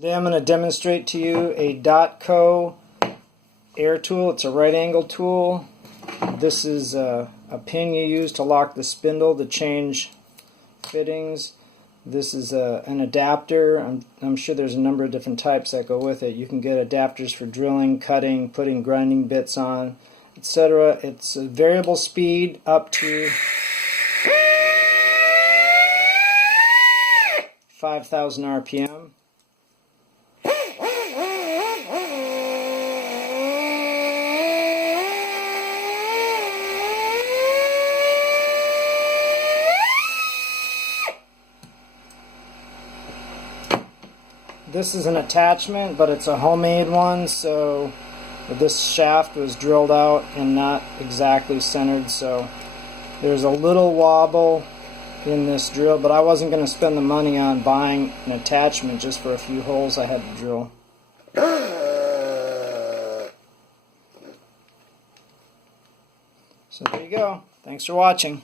Today I'm going to demonstrate to you a Dotco air tool. It's a right angle tool. This is a pin you use to lock the spindle to change fittings. This is an adapter. I'm sure there's a number of different types that go with it. You can get adapters for drilling, cutting, putting grinding bits on, etc. It's a variable speed up to 5,000 RPM. This is an attachment, but it's a homemade one, so this shaft was drilled out and not exactly centered, so there's a little wobble in this drill, but I wasn't going to spend the money on buying an attachment just for a few holes I had to drill. So there you go. Thanks for watching.